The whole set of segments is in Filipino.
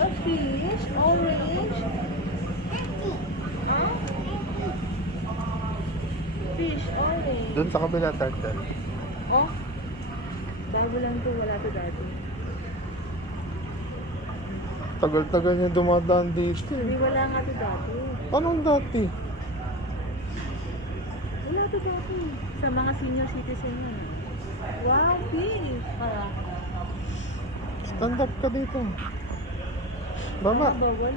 a fish. Orange. Huh? Fish, orange. Doon sa kabila, turtle. Oh? Bago lang to, wala to dati. Tagal-tagal niya dumadaan dito. Hindi, wala nga to dati. Anong dati? Wala to dati. Sa mga senior citizen na. Wow, fish! Stand up ka dito. Baba. Bawal.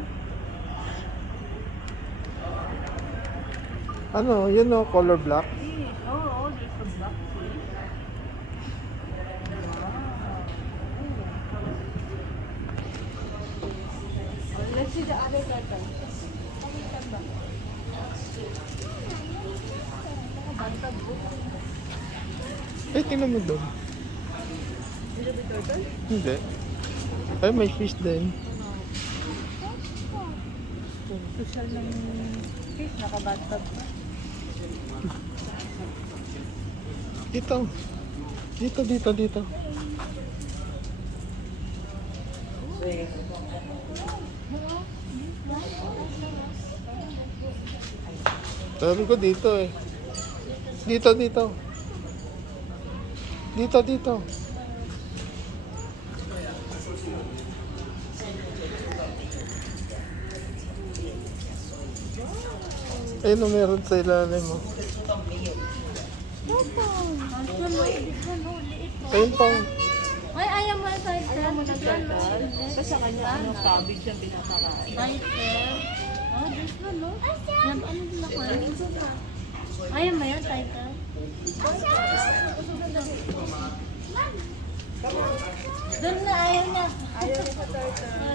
Ano, yun o, color black. Fish. Oh, there's a black fish. Wow. Let's see the other turtle. Bantag po. Eh, tingnan mo doon. Dito ba turtle? Hindi. Ay, may fish din. Social ng fish, nakabatag pa. Dito. Dito. Sabi ko dito eh. Dito. Ayun o, meron sa ilalim mo. Ayun pa. Ay, ayaw mo na tayo, sir. Kasi sa kanya, cabbage yung pinakakain. Title. Oh, this one, no? Yan, ano din ako? Ayaw mo yan, title? Doon na, ayaw niya. Ayaw niya sa turtle.